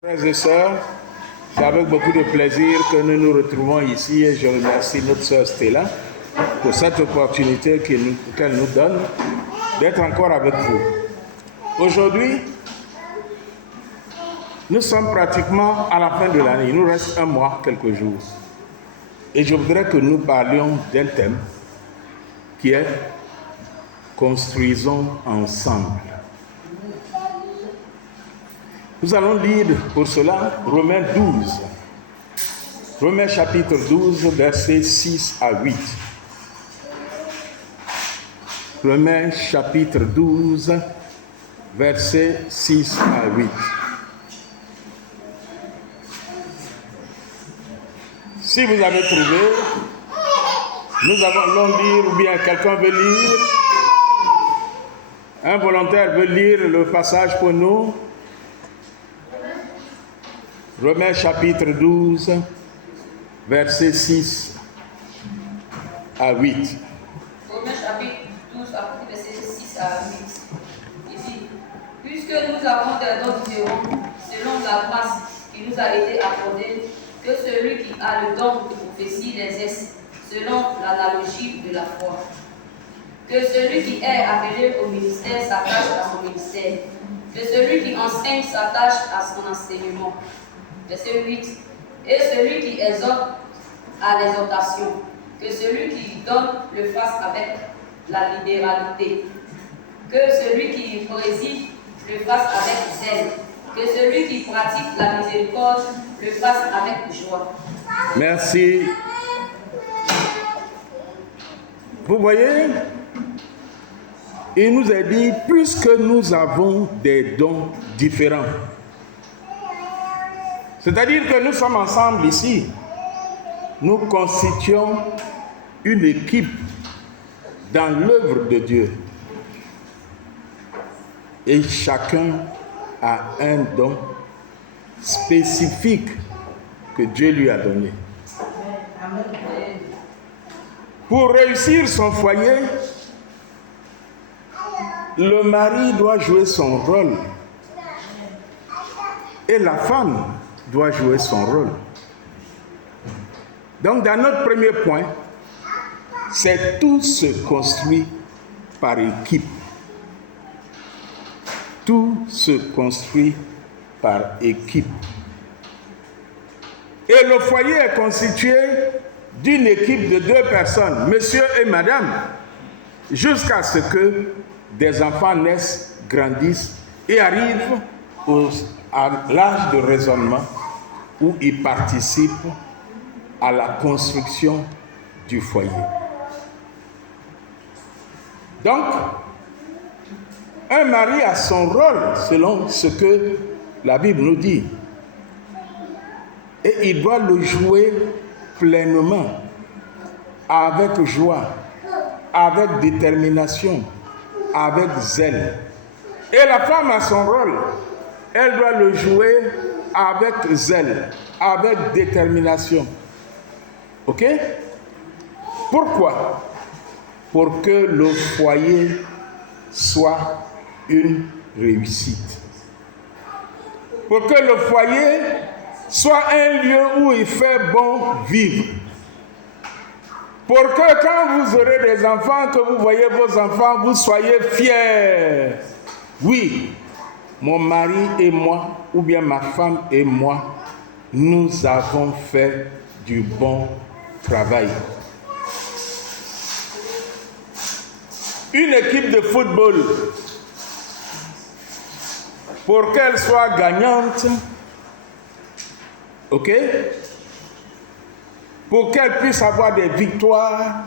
Frères et sœurs, c'est avec beaucoup de plaisir que nous nous retrouvons ici et je remercie notre sœur Stella pour cette opportunité qu'elle nous donne d'être encore avec vous. Aujourd'hui, nous sommes pratiquement à la fin de l'année. Il nous reste un mois, quelques jours. Et je voudrais que nous parlions d'un thème qui est « Construisons ensemble ». Nous allons lire pour cela Romains 12. Romains chapitre 12, versets 6 à 8. Romains chapitre 12, versets 6 à 8. Si vous avez trouvé, nous allons lire, ou bien quelqu'un veut lire. Un volontaire veut lire le passage pour nous. Romains chapitre 12, versets 6 à 8. Romains chapitre 12, versets 6 à 8. Il dit, puisque nous avons des dons différents, selon la grâce qui nous a été accordée, que celui qui a le don de prophétie les exerce, selon l'analogie de la foi. Que celui qui est appelé au ministère s'attache à son ministère. Que celui qui enseigne s'attache à son enseignement. Verset 8. Et celui qui exhorte à l'exhortation, que celui qui donne le fasse avec la libéralité. Que celui qui préside le fasse avec zèle. Que celui qui pratique la miséricorde le fasse avec joie. Merci. Vous voyez, il nous a dit, puisque nous avons des dons différents, c'est-à-dire que nous sommes ensemble ici, nous constituons une équipe dans l'œuvre de Dieu. Et chacun a un don spécifique que Dieu lui a donné. Pour réussir son foyer, le mari doit jouer son rôle et la femme doit jouer son rôle. Donc, dans notre premier point, c'est tout se construit par équipe. Tout se construit par équipe. Et le foyer est constitué d'une équipe de 2 personnes, monsieur et madame, jusqu'à ce que des enfants naissent, grandissent et arrivent à l'âge de raisonnement où ils participent à la construction du foyer. Donc, un mari a son rôle selon ce que la Bible nous dit. Et il doit le jouer pleinement, avec joie, avec détermination, avec zèle. Et la femme a son rôle. Elle doit le jouer avec zèle, avec détermination. Ok? Pourquoi? Pour que le foyer soit une réussite. Pour que le foyer soit un lieu où il fait bon vivre. Pour que quand vous aurez des enfants, que vous voyez vos enfants, vous soyez fiers. Oui, mon mari et moi, ou bien ma femme et moi, nous avons fait du bon travail. Une équipe de football, pour qu'elle soit gagnante, ok? Pour qu'elle puisse avoir des victoires,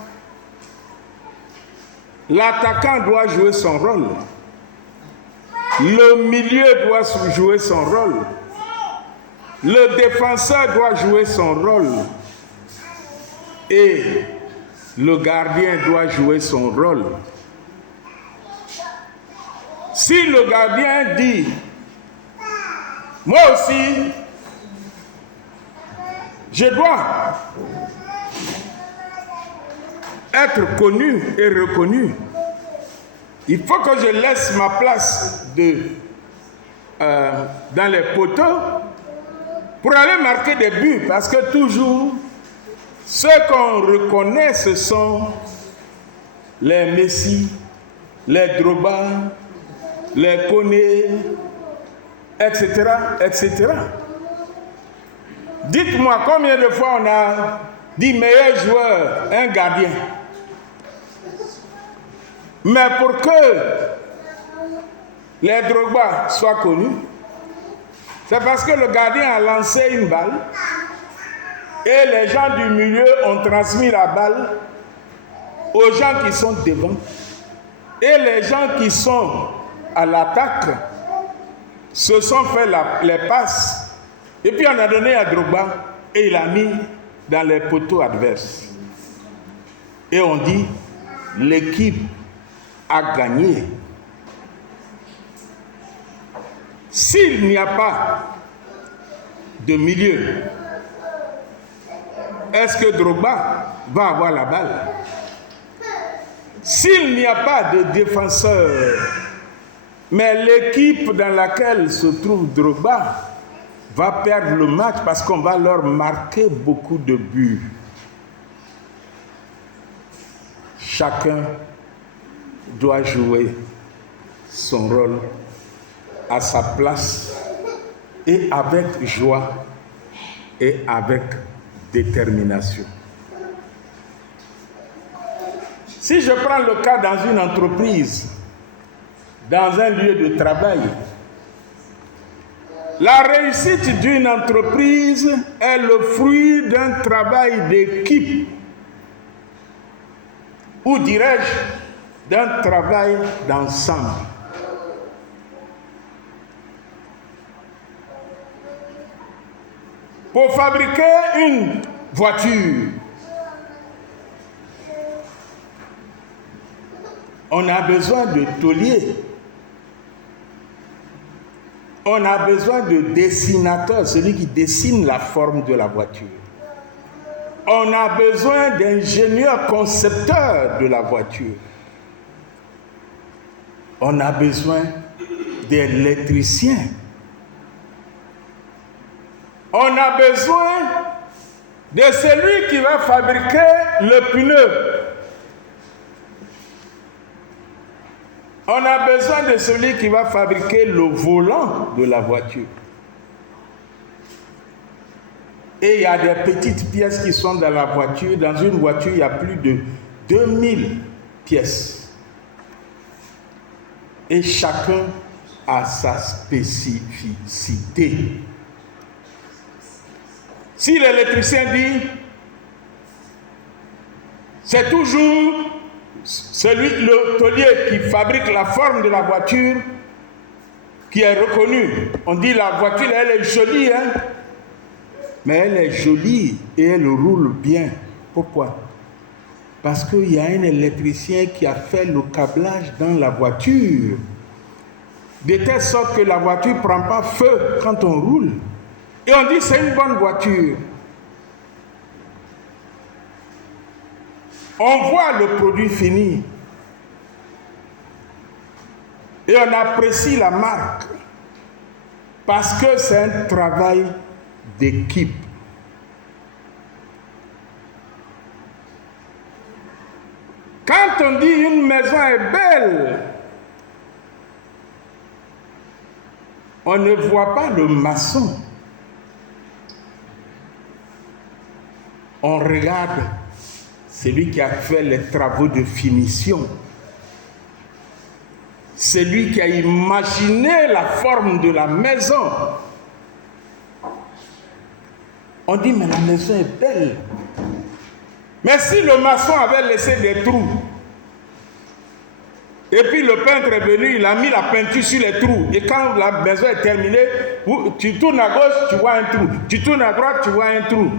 l'attaquant doit jouer son rôle. Le milieu doit jouer son rôle. Le défenseur doit jouer son rôle. Et le gardien doit jouer son rôle. Si le gardien dit, moi aussi, je dois être connu et reconnu, il faut que je laisse ma place dans les poteaux pour aller marquer des buts, parce que toujours, ceux qu'on reconnaît, ce sont les Messi, les Drogba, les Koné, etc., etc. Dites-moi combien de fois on a dit meilleur joueur, un gardien. Mais pour que les Drogba soient connus, c'est parce que le gardien a lancé une balle et les gens du milieu ont transmis la balle aux gens qui sont devant. Et les gens qui sont à l'attaque se sont fait les passes. Et puis on a donné à Drogba et il a mis dans les poteaux adverses. Et on dit, l'équipe a gagné. S'il n'y a pas de milieu, est-ce que Drogba va avoir la balle? S'il n'y a pas de défenseur, mais l'équipe dans laquelle se trouve Drogba va perdre le match parce qu'on va leur marquer beaucoup de buts. Chacun doit jouer son rôle à sa place et avec joie et avec détermination. Si je prends le cas dans une entreprise, dans un lieu de travail, la réussite d'une entreprise est le fruit d'un travail d'équipe, ou dirais-je, d'un travail d'ensemble. Pour fabriquer une voiture, on a besoin de tôliers. On a besoin de dessinateur, celui qui dessine la forme de la voiture. On a besoin d'ingénieurs concepteurs de la voiture. On a besoin d'électriciens. On a besoin de celui qui va fabriquer le pneu. On a besoin de celui qui va fabriquer le volant de la voiture. Et il y a des petites pièces qui sont dans la voiture. Dans une voiture, il y a plus de 2000 pièces. Et chacun a sa spécificité. Si l'électricien dit, c'est toujours le tôlier qui fabrique la forme de la voiture qui est reconnu. On dit la voiture, elle est jolie, hein? Mais elle est jolie et elle roule bien. Pourquoi? Parce qu'il y a un électricien qui a fait le câblage dans la voiture, de telle sorte que la voiture ne prend pas feu quand on roule. Et on dit c'est une bonne voiture. On voit le produit fini et on apprécie la marque parce que c'est un travail d'équipe. Quand on dit une maison est belle, on ne voit pas le maçon. On regarde celui qui a fait les travaux de finition. Celui qui a imaginé la forme de la maison. On dit, mais la maison est belle. Mais si le maçon avait laissé des trous, et puis le peintre est venu, il a mis la peinture sur les trous, et quand la maison est terminée, tu tournes à gauche, tu vois un trou. Tu tournes à droite, tu vois un trou.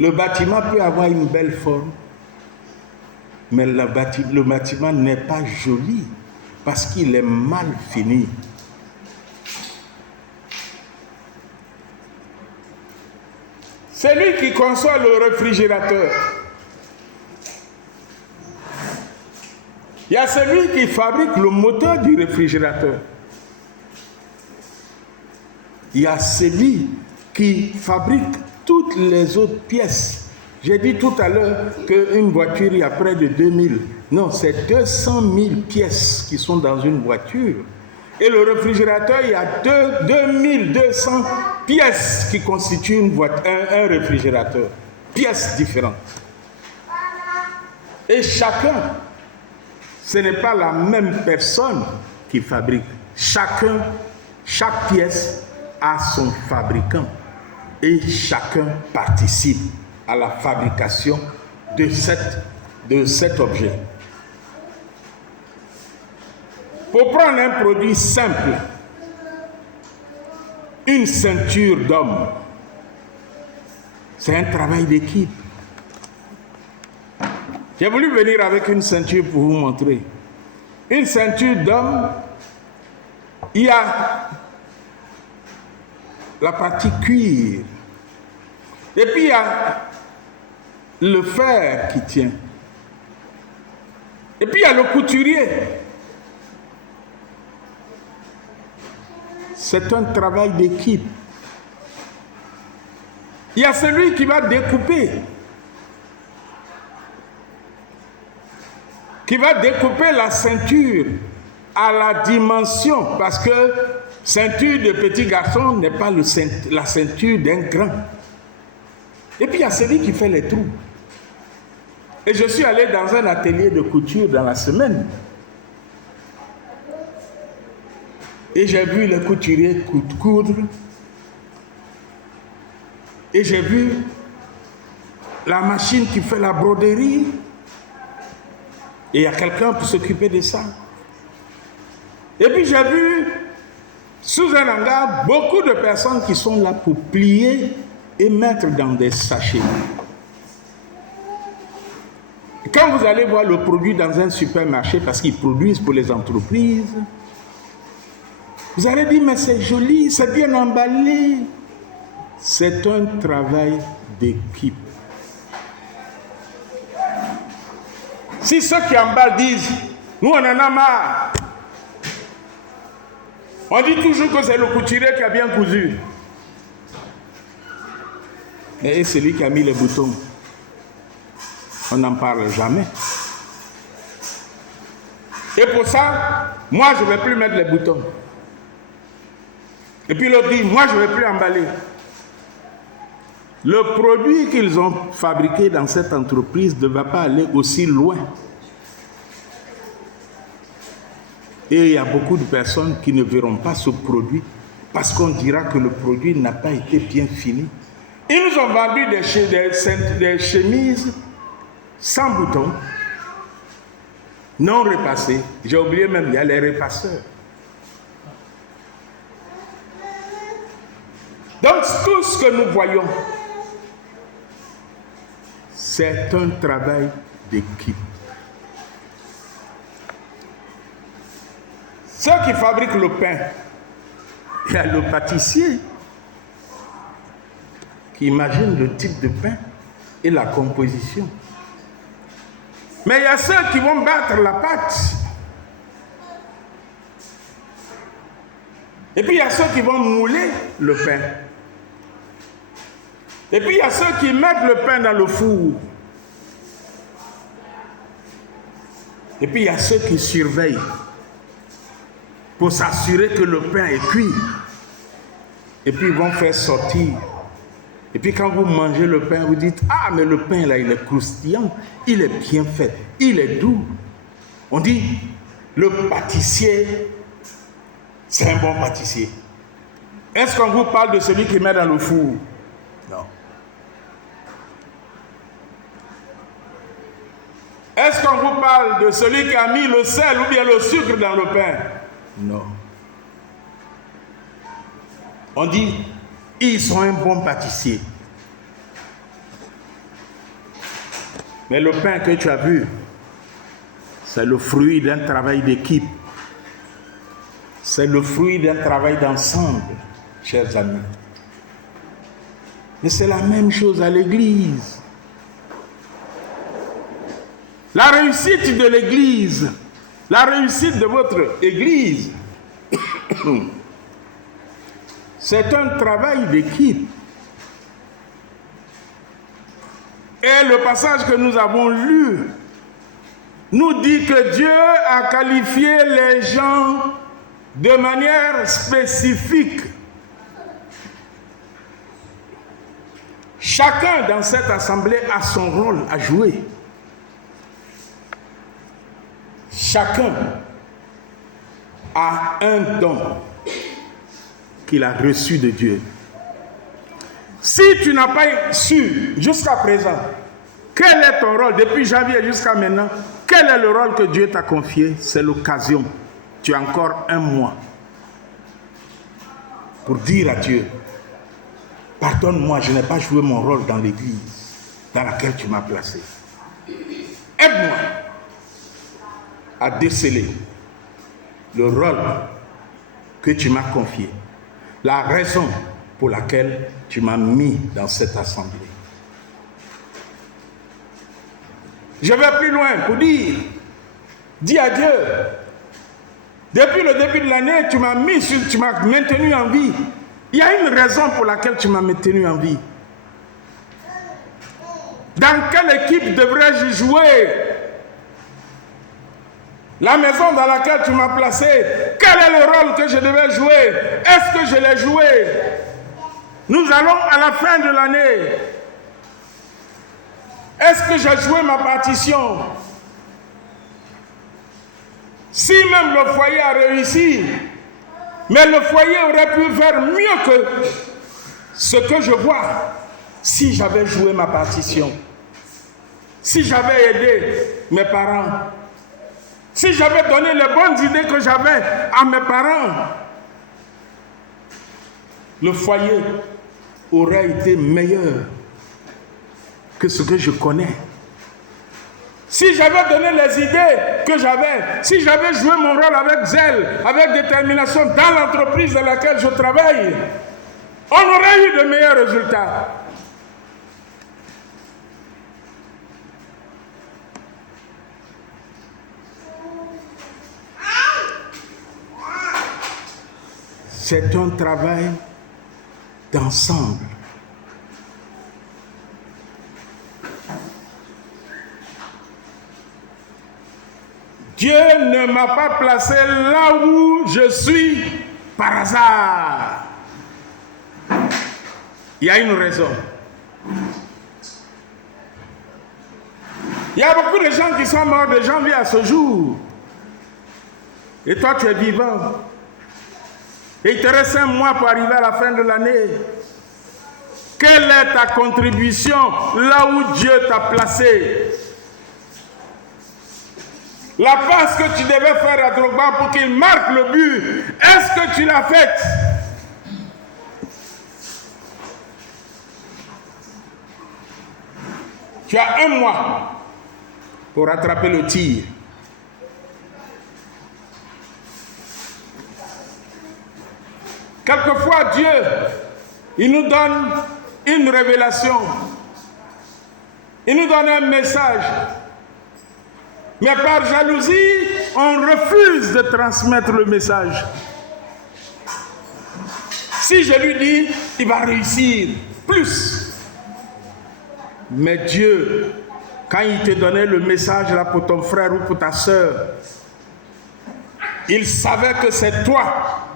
Le bâtiment peut avoir une belle forme, mais le bâtiment n'est pas joli parce qu'il est mal fini. C'est lui qui conçoit le réfrigérateur. Il y a celui qui fabrique le moteur du réfrigérateur. il y a celui qui fabrique toutes les autres pièces. J'ai dit tout à l'heure qu'une voiture, il y a près de 2000. Non, c'est 200 000 pièces qui sont dans une voiture. Et le réfrigérateur, il y a 2200 pièces qui constituent un réfrigérateur. Pièces différentes. Et chacun, ce n'est pas la même personne qui fabrique. Chaque pièce a son fabricant. Et chacun participe à la fabrication de cet objet. Pour prendre un produit simple, une ceinture d'homme, c'est un travail d'équipe. J'ai voulu venir avec une ceinture pour vous montrer. Une ceinture d'homme, il y a la partie cuir. Et puis il y a le fer qui tient. Et puis il y a le couturier. C'est un travail d'équipe. Il y a celui qui va découper. Qui va découper la ceinture à la dimension. Parce que ceinture de petit garçon n'est pas la ceinture d'un grand. Et puis il y a celui qui fait les trous. Et je suis allé dans un atelier de couture dans la semaine. Et j'ai vu les couturiers coudre. Et j'ai vu la machine qui fait la broderie. Et il y a quelqu'un pour s'occuper de ça. Et puis j'ai vu, sous un hangar, beaucoup de personnes qui sont là pour plier et mettre dans des sachets. Quand vous allez voir le produit dans un supermarché, parce qu'ils produisent pour les entreprises, vous allez dire, mais c'est joli, c'est bien emballé. C'est un travail d'équipe. Si ceux qui emballent disent, nous on en a marre, on dit toujours que c'est le couturier qui a bien cousu. Mais c'est lui qui a mis les boutons. On n'en parle jamais. Et pour ça, moi je ne vais plus mettre les boutons. Et puis l'autre dit, moi je ne vais plus emballer. Le produit qu'ils ont fabriqué dans cette entreprise ne va pas aller aussi loin. Et il y a beaucoup de personnes qui ne verront pas ce produit parce qu'on dira que le produit n'a pas été bien fini. Ils nous ont vendu des chemises sans boutons, non repassées. J'ai oublié même, il y a les repasseurs. Donc tout ce que nous voyons, c'est un travail d'équipe. Ceux qui fabriquent le pain, il y a le pâtissier qui imagine le type de pain et la composition. Mais il y a ceux qui vont battre la pâte. Et puis il y a ceux qui vont mouler le pain. Et puis il y a ceux qui mettent le pain dans le four. Et puis il y a ceux qui surveillent pour s'assurer que le pain est cuit. Et puis ils vont faire sortir. Et puis quand vous mangez le pain, vous dites, ah mais le pain là il est croustillant, il est bien fait, il est doux. On dit, le pâtissier, c'est un bon pâtissier. Est-ce qu'on vous parle de celui qui met dans le four? Non. Est-ce qu'on vous parle de celui qui a mis le sel ou bien le sucre dans le pain? Non. On dit, ils sont un bon pâtissier. Mais le pain que tu as vu, c'est le fruit d'un travail d'équipe. C'est le fruit d'un travail d'ensemble, chers amis. Mais c'est la même chose à l'église. La réussite de l'église, la réussite de votre église, C'est un travail d'équipe. Et le passage que nous avons lu nous dit que Dieu a qualifié les gens de manière spécifique. Chacun dans cette assemblée a son rôle à jouer. Chacun a un don qu'il a reçu de Dieu. Si tu n'as pas su jusqu'à présent quel est ton rôle depuis janvier jusqu'à maintenant, quel est le rôle que Dieu t'a confié, c'est l'occasion. Tu as encore un mois pour dire à Dieu, pardonne-moi, je n'ai pas joué mon rôle dans l'église dans laquelle tu m'as placé. Aide-moi à déceler le rôle que tu m'as confié, la raison pour laquelle tu m'as mis dans cette assemblée. Je vais plus loin pour dire, dis à Dieu, depuis le début de l'année, tu m'as maintenu en vie. Il y a une raison pour laquelle tu m'as maintenu en vie. Dans quelle équipe devrais-je jouer? La maison dans laquelle tu m'as placé, quel est le rôle que je devais jouer? Est-ce que je l'ai joué? Nous allons à la fin de l'année. Est-ce que j'ai joué ma partition? Si même le foyer a réussi, mais le foyer aurait pu faire mieux que ce que je vois si j'avais joué ma partition. Si j'avais aidé mes parents. Si j'avais donné les bonnes idées que j'avais à mes parents. Le foyer aurait été meilleur que ce que je connais. Si j'avais donné les idées que j'avais, si j'avais joué mon rôle avec zèle, avec détermination dans l'entreprise dans laquelle je travaille, on aurait eu de meilleurs résultats. C'est un travail d'ensemble. Dieu ne m'a pas placé là où je suis par hasard. Il y a une raison. Il y a beaucoup de gens qui sont morts de janvier à ce jour. Et toi, tu es vivant. Et il te reste un mois pour arriver à la fin de l'année. Quelle est ta contribution là où Dieu t'a placé? La passe que tu devais faire à Drogba pour qu'il marque le but, est-ce que tu l'as faite? Tu as un mois pour rattraper le tir. Quelquefois, Dieu, il nous donne une révélation. Il nous donne un message. Mais par jalousie, on refuse de transmettre le message. Si je lui dis, il va réussir plus. Mais Dieu, quand il te donnait le message là pour ton frère ou pour ta soeur, il savait que c'est toi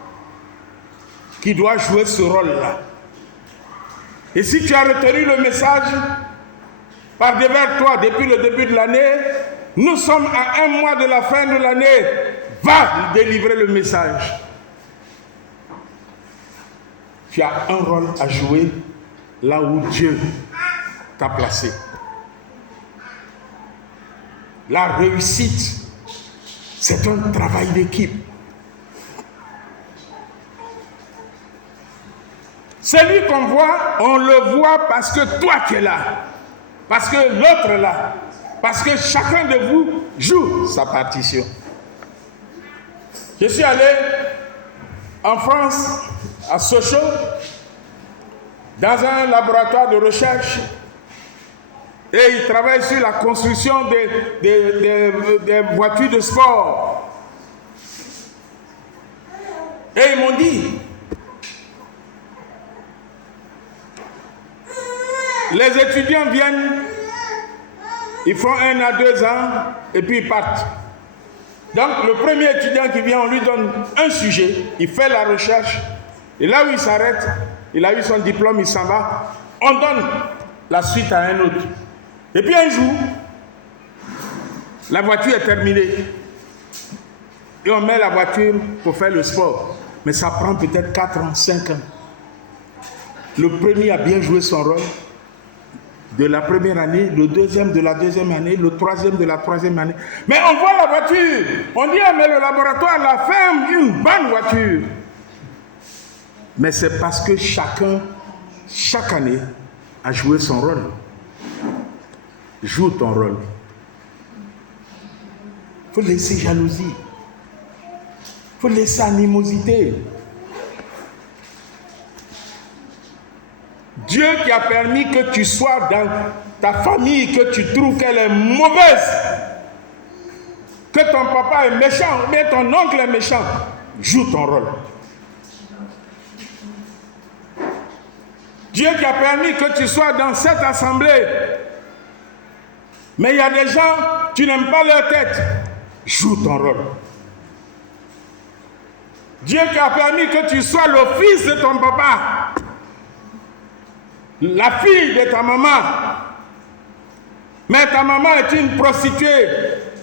qui dois jouer ce rôle-là. Et si tu as retenu le message par devers toi depuis le début de l'année, nous sommes à un mois de la fin de l'année. Va délivrer le message. Tu as un rôle à jouer là où Dieu t'a placé. La réussite, c'est un travail d'équipe. Celui qu'on voit, on le voit parce que toi tu es là. Parce que l'autre est là. Parce que chacun de vous joue sa partition. Je suis allé en France, à Sochaux, dans un laboratoire de recherche, et ils travaillent sur la construction des voitures de sport. Et ils m'ont dit, Les étudiants viennent, ils font 1 à 2 ans et puis ils partent. Donc le premier étudiant qui vient, on lui donne un sujet, il fait la recherche, et là où il s'arrête, il a eu son diplôme, il s'en va, on donne la suite à un autre. Et puis un jour, la voiture est terminée. Et on met la voiture pour faire le sport. Mais ça prend peut-être 4 ans, 5 ans. Le premier a bien joué son rôle de la première année, le deuxième de la deuxième année, le troisième de la troisième année. Mais on voit la voiture. On dit, ah, mais le laboratoire l'a fait une bonne voiture. Mais c'est parce que chacun, chaque année, a joué son rôle. Joue ton rôle. Il faut laisser jalousie. Il faut laisser animosité. Dieu qui a permis que tu sois dans ta famille, que tu trouves qu'elle est mauvaise, que ton papa est méchant, ou bien ton oncle est méchant, joue ton rôle. Dieu qui a permis que tu sois dans cette assemblée, mais il y a des gens, tu n'aimes pas leur tête, joue ton rôle. Dieu qui a permis que tu sois le fils de ton papa, la fille de ta maman, mais ta maman est une prostituée,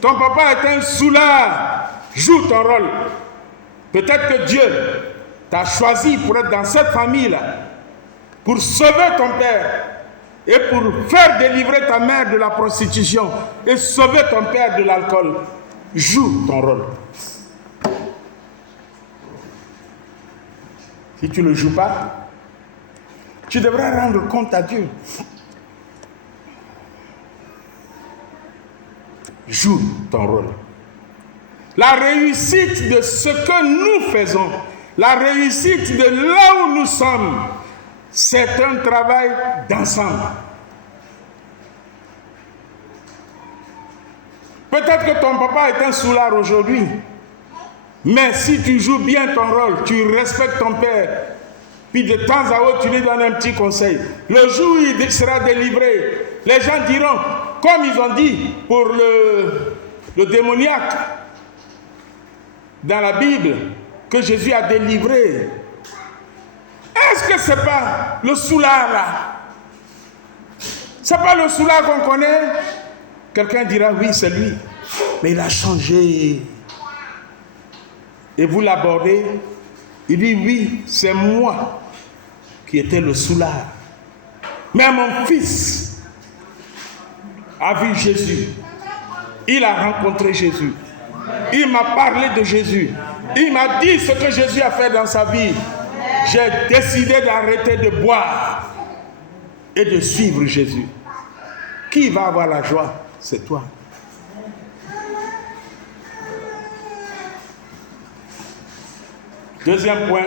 ton papa est un soulard, joue ton rôle. Peut-être que Dieu t'a choisi pour être dans cette famille-là, pour sauver ton père et pour faire délivrer ta mère de la prostitution et sauver ton père de l'alcool. Joue ton rôle. Si tu ne le joues pas, tu devrais rendre compte à Dieu. Joue ton rôle. La réussite de ce que nous faisons, la réussite de là où nous sommes, c'est un travail d'ensemble. Peut-être que ton papa est un soulard aujourd'hui, mais si tu joues bien ton rôle, tu respectes ton père, puis de temps à autre, tu lui donnes un petit conseil. Le jour où il sera délivré, les gens diront, comme ils ont dit pour le démoniaque dans la Bible, que Jésus a délivré. Est-ce que ce n'est pas le soulard là? Ce n'est pas le soulard qu'on connaît? Quelqu'un dira, oui, c'est lui. Mais il a changé. Et vous l'abordez, il dit, oui, c'est moi qui étais le soulard. Mais mon fils a vu Jésus. Il a rencontré Jésus. Il m'a parlé de Jésus. Il m'a dit ce que Jésus a fait dans sa vie. J'ai décidé d'arrêter de boire et de suivre Jésus. Qui va avoir la joie? C'est toi. Deuxième point.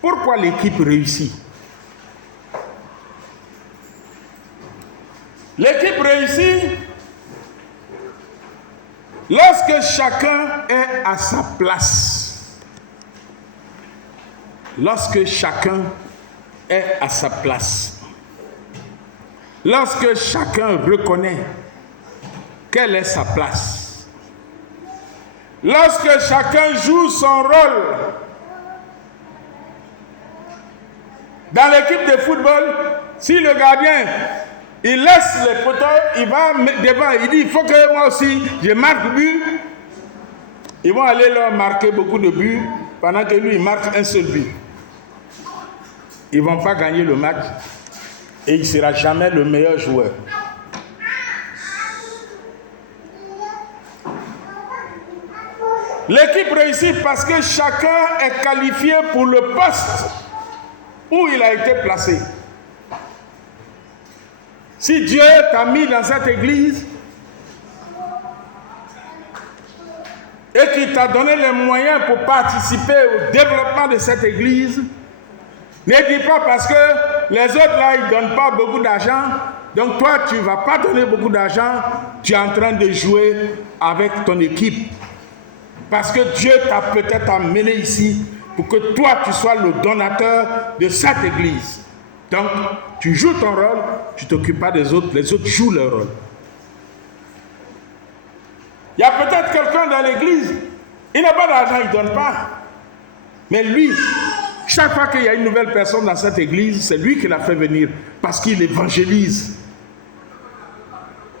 Pourquoi l'équipe réussit? L'équipe réussit lorsque chacun est à sa place. Lorsque chacun est à sa place. Lorsque chacun reconnaît quelle est sa place. Lorsque chacun joue son rôle. Dans l'équipe de football, si le gardien il laisse les poteaux, il va devant, il dit il faut que moi aussi je marque but. Ils vont aller leur marquer beaucoup de buts pendant que lui il marque un seul but. Ils ne vont pas gagner le match et il ne sera jamais le meilleur joueur. L'équipe réussit parce que chacun est qualifié pour le poste où il a été placé. Si Dieu t'a mis dans cette église et qu'il t'a donné les moyens pour participer au développement de cette église, ne dis pas parce que les autres là, ils ne donnent pas beaucoup d'argent, donc toi, tu ne vas pas donner beaucoup d'argent, tu es en train de jouer avec ton équipe. Parce que Dieu t'a peut-être amené ici pour que toi, tu sois le donateur de cette église. Donc, tu joues ton rôle, tu ne t'occupes pas des autres, les autres jouent leur rôle. Il y a peut-être quelqu'un dans l'église, il n'a pas d'argent, il ne donne pas. Mais lui, chaque fois qu'il y a une nouvelle personne dans cette église, c'est lui qui l'a fait venir, parce qu'il évangélise.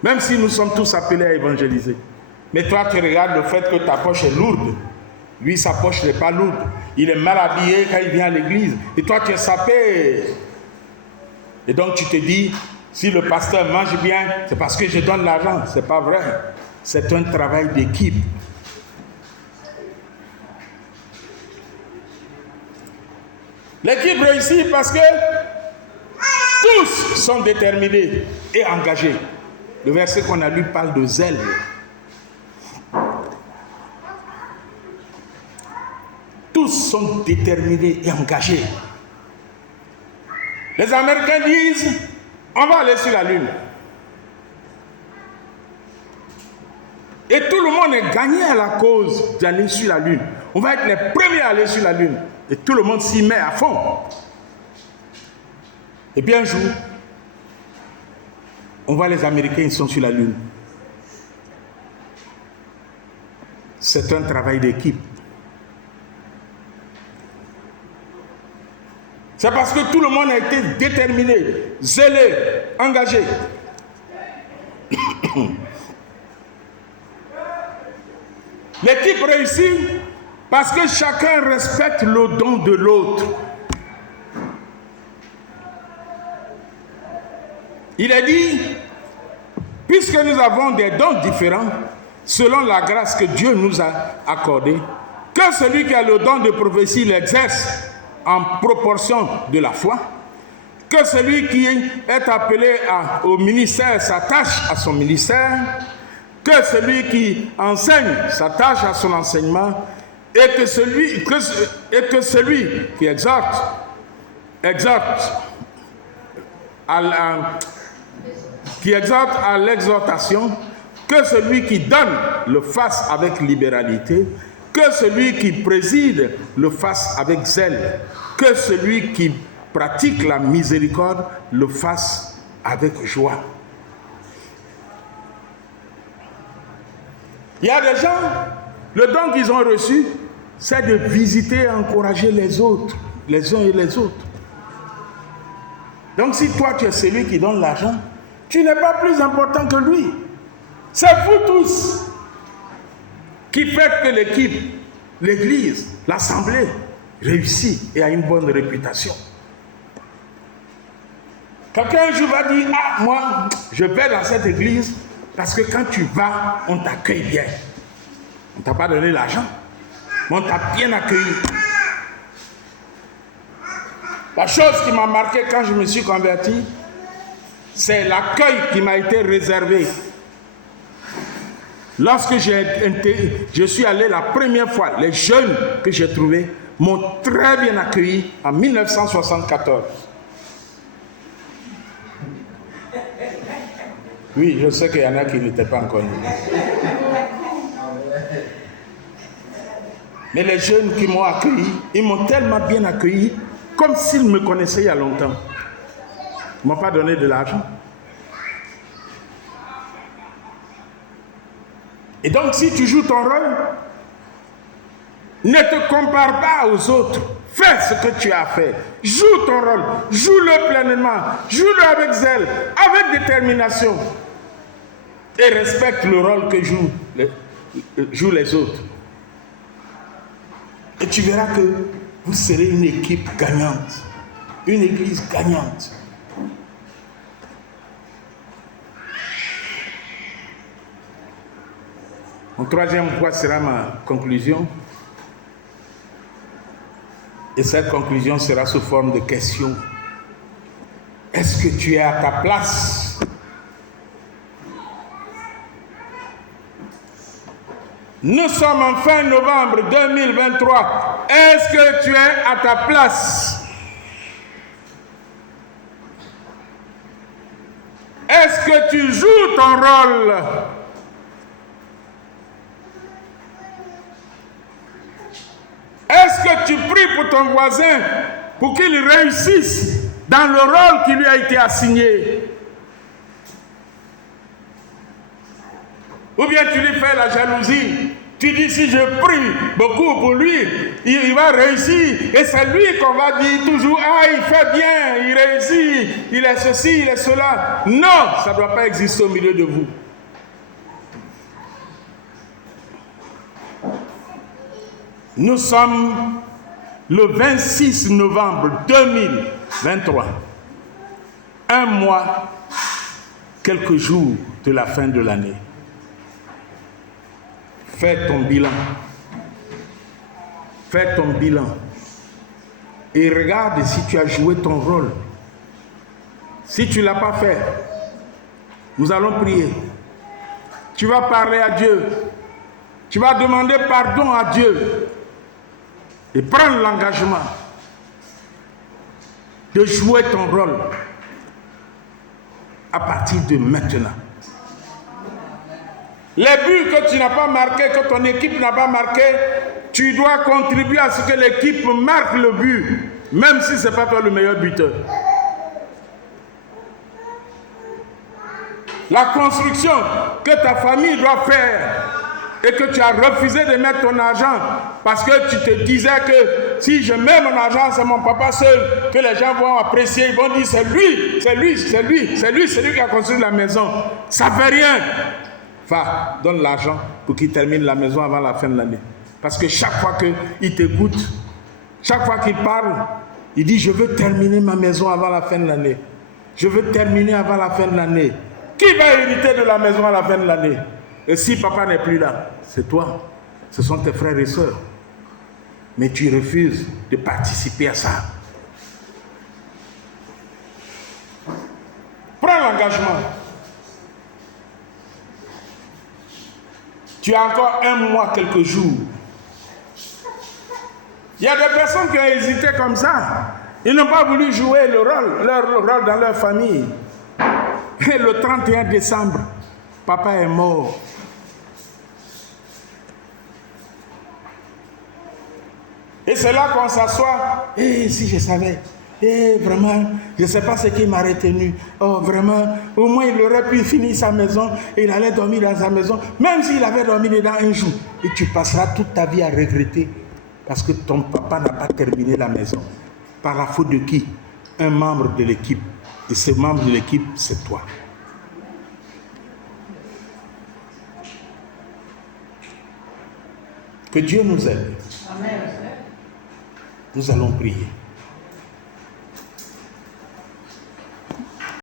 Même si nous sommes tous appelés à évangéliser. Mais toi, tu regardes le fait que ta poche est lourde. Lui, sa poche n'est pas lourde. Il est mal habillé quand il vient à l'église. Et toi, tu es sapé. Et donc, tu te dis, si le pasteur mange bien, c'est parce que je donne l'argent. Ce n'est pas vrai. C'est un travail d'équipe. L'équipe réussit parce que tous sont déterminés et engagés. Le verset qu'on a lu parle de zèle. Tous sont déterminés et engagés. Les Américains disent, on va aller sur la Lune. Et tout le monde est gagné à la cause d'aller sur la Lune. On va être les premiers à aller sur la Lune. Et tout le monde s'y met à fond. Et puis un jour, on voit les Américains, ils sont sur la Lune. C'est un travail d'équipe. C'est parce que tout le monde a été déterminé, zélé, engagé. L'équipe réussit parce que chacun respecte le don de l'autre. Il est dit, puisque nous avons des dons différents, selon la grâce que Dieu nous a accordée, que celui qui a le don de prophétie l'exerce en proportion de la foi, que celui qui est appelé au ministère s'attache à son ministère, que celui qui enseigne s'attache à son enseignement, et que celui qui exhorte à l'exhortation, que celui qui donne le fasse avec libéralité, que celui qui préside le fasse avec zèle, que celui qui pratique la miséricorde le fasse avec joie. Il y a des gens, le don qu'ils ont reçu, c'est de visiter et encourager les autres, les uns et les autres. Donc si toi tu es celui qui donne l'argent, tu n'es pas plus important que lui. C'est vous tous qui faites que l'équipe, l'église, l'assemblée réussit et a une bonne réputation. Quelqu'un un jour va dire, ah moi je vais dans cette église parce que quand tu vas, on t'accueille bien. On ne t'a pas donné l'argent, mais on t'a bien accueilli. La chose qui m'a marqué quand je me suis converti, c'est l'accueil qui m'a été réservé. Lorsque je suis allé la première fois, les jeunes que j'ai trouvés m'ont très bien accueilli en 1974. Oui, je sais qu'il y en a qui n'étaient pas encore nés. Mais les jeunes qui m'ont accueilli, ils m'ont tellement bien accueilli, comme s'ils me connaissaient il y a longtemps. Ils ne m'ont pas donné de l'argent. Et donc, si tu joues ton rôle, ne te compare pas aux autres. Fais ce que tu as fait. Joue ton rôle. Joue-le pleinement. Joue-le avec zèle, avec détermination. Et respecte le rôle que jouent les autres. Et tu verras que vous serez une équipe gagnante. Une église gagnante. Mon troisième point sera ma conclusion. Et cette conclusion sera sous forme de question. Est-ce que tu es à ta place? Nous sommes en fin novembre 2023. Est-ce que tu es à ta place? Est-ce que tu joues ton rôle? Est-ce que tu pries pour ton voisin pour qu'il réussisse dans le rôle qui lui a été assigné. Ou bien tu lui fais la jalousie. Tu dis si je prie beaucoup pour lui, il va réussir. Et c'est lui qu'on va dire toujours, ah il fait bien, il réussit, il est ceci, il est cela. Non, ça ne doit pas exister au milieu de vous. Nous sommes le 26 novembre 2023. Un mois, quelques jours de la fin de l'année. Fais ton bilan. Fais ton bilan. Et regarde si tu as joué ton rôle. Si tu ne l'as pas fait, nous allons prier. Tu vas parler à Dieu. Tu vas demander pardon à Dieu. Et prendre l'engagement de jouer ton rôle à partir de maintenant. Les buts que tu n'as pas marqués, que ton équipe n'a pas marqué, tu dois contribuer à ce que l'équipe marque le but, même si ce n'est pas toi le meilleur buteur. La construction que ta famille doit faire et que tu as refusé de mettre ton argent parce que tu te disais que si je mets mon argent, c'est mon papa seul que les gens vont apprécier, ils vont dire c'est lui qui a construit la maison. Ça ne fait rien. Va, donne l'argent pour qu'il termine la maison avant la fin de l'année. Parce que chaque fois qu'il t'écoute, chaque fois qu'il parle, il dit je veux terminer ma maison avant la fin de l'année. Je veux terminer avant la fin de l'année. Qui va hériter de la maison à la fin de l'année? Et si papa n'est plus là, c'est toi. Ce sont tes frères et sœurs. Mais tu refuses de participer à ça. Prends l'engagement. Tu as encore un mois, quelques jours. Il y a des personnes qui ont hésité comme ça. Ils n'ont pas voulu jouer leur rôle dans leur famille. Et le 31 décembre, papa est mort. Et c'est là qu'on s'assoit. Et si je savais, vraiment, je ne sais pas ce qui m'a retenu. Oh, vraiment, au moins il aurait pu finir sa maison et il allait dormir dans sa maison, même s'il avait dormi dedans un jour. Et tu passeras toute ta vie à regretter parce que ton papa n'a pas terminé la maison. Par la faute de qui? Un membre de l'équipe. Et ce membre de l'équipe, c'est toi. Que Dieu nous aide. Amen. Nous allons prier.